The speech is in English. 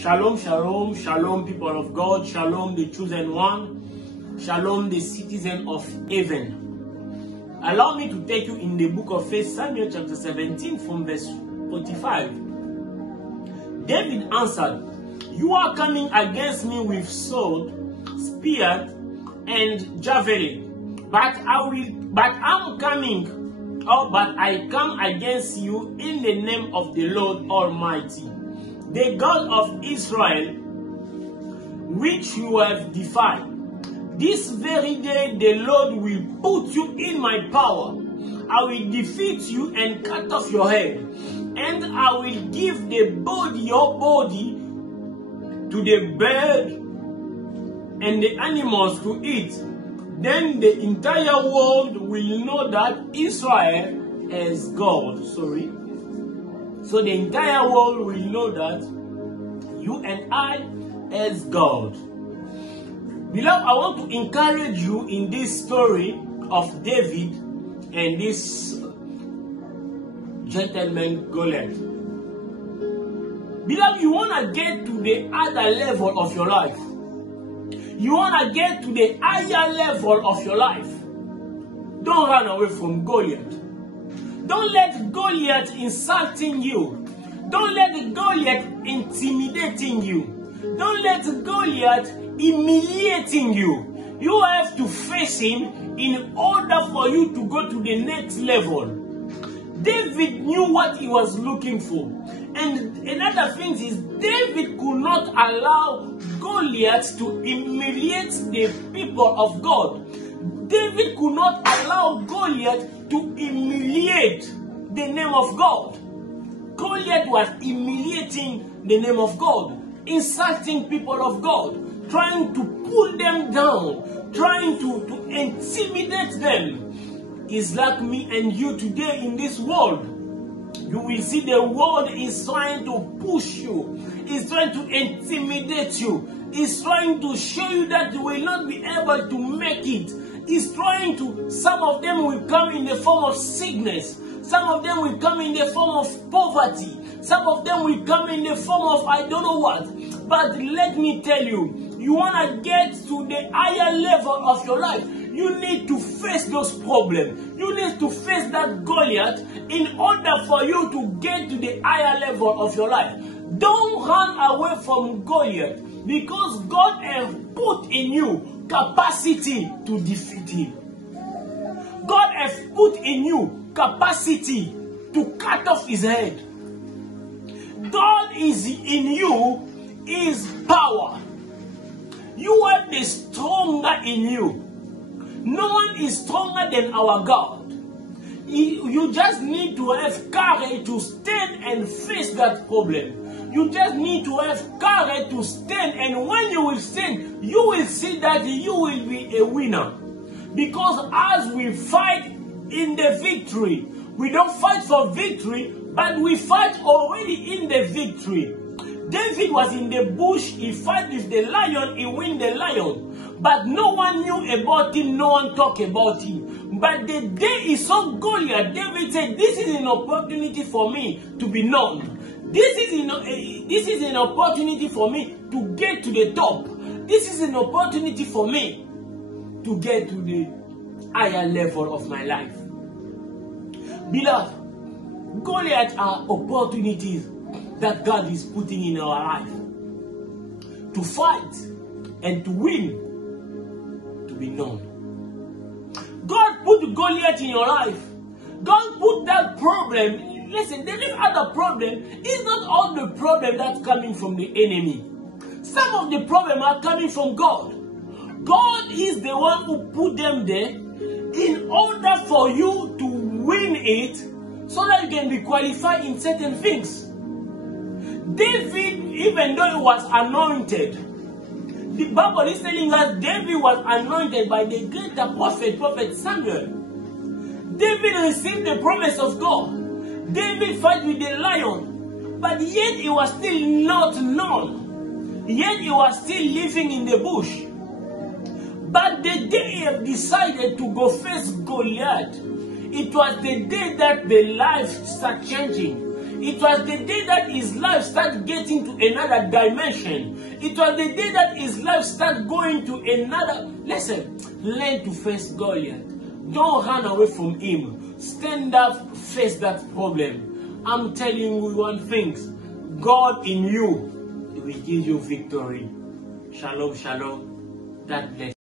Shalom, shalom, shalom, people of God. Shalom, the chosen one. Shalom, the citizen of heaven. Allow me to take you in the book of 1 Samuel chapter 17 from verse 45. David answered, "You are coming against me with sword, spear, and javelin, but I come against you in the name of the Lord Almighty, the God of Israel, which you have defied. This very day the Lord will put you in my power. I will defeat you and cut off your head, and I will give your body to the bird and the animals to eat. Then the entire world will know that Israel is God." So the entire world will know that you and I as God. Beloved, I want to encourage you in this story of David and this gentleman Goliath. Beloved, you want to get to the other level of your life. You want to get to the higher level of your life. Don't run away from Goliath. Don't let Goliath insulting you. Don't let Goliath intimidating you. Don't let Goliath humiliating you. You have to face him in order for you to go to the next level. David knew what he was looking for. And another thing is, David could not allow Goliath to humiliate the people of God. David could not allow Goliath to humiliate the name of God. Goliath was humiliating the name of God, insulting people of God, trying to pull them down, trying to intimidate them. It's like me and you today in this world. You will see the world is trying to push you. It's trying to intimidate you. It's trying to show you that you will not be able to make it. It's trying to, some of them will come in the form of sickness. Some of them will come in the form of poverty. Some of them will come in the form of I don't know what. But let me tell you, you want to get to the higher level of your life. You need to face those problems. You need to face that Goliath in order for you to get to the higher level of your life. Don't run away from Goliath, because God has put in you capacity to defeat him. God has put in you capacity to cut off his head. God is in you, is power. You are the stronger in you. No one is stronger than our God. You just need to have courage to stand and face that problem. You just need to have courage to stand, and when you will stand, you will see that you will be a winner. Because as we fight in the victory, we don't fight for victory, but we fight already in the victory. David was in the bush, he fought with the lion, he win the lion. But no one knew about him, no one talked about him. But the day he saw Goliath, David said, "This is an opportunity for me to be known. This is an opportunity for me to get to the top. This is an opportunity for me to get to the higher level of my life." Beloved, Goliath are opportunities that God is putting in our life to fight and to win, to be known. God put Goliath in your life. God put that problem. Listen, there is other problem. It's not all the problem that's coming from the enemy. Some of the problem are coming from God. God is the one who put them there in order for you to win it, so that you can be qualified in certain things. David, even though he was anointed, the Bible is telling us David was anointed by the greater prophet Samuel. David received the promise of God. David fought with the lion, but yet he was still not known. Yet he was still living in the bush. But the day he decided to go face Goliath, it was the day that the life started changing. It was the day that his life started getting to another dimension. It was the day that his life started going to another... Listen, learn to face Goliath. Don't run away from him. Stand up, face that problem. I'm telling you one thing. God in you will give you victory. Shalom, shalom. God bless.